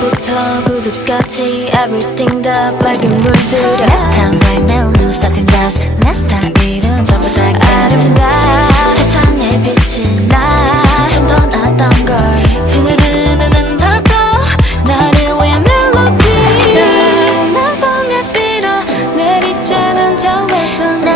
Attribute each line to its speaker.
Speaker 1: 처음부터 구두까지 everything 다 밝은 물들여. Next
Speaker 2: time I know new starting bars Next time 이런 전부 다 아름다
Speaker 1: 세상에 비친 나좀 떠났던 걸 나를 위해 멜로디. 난 나선 내 스피러 내리쬐는 저 레슨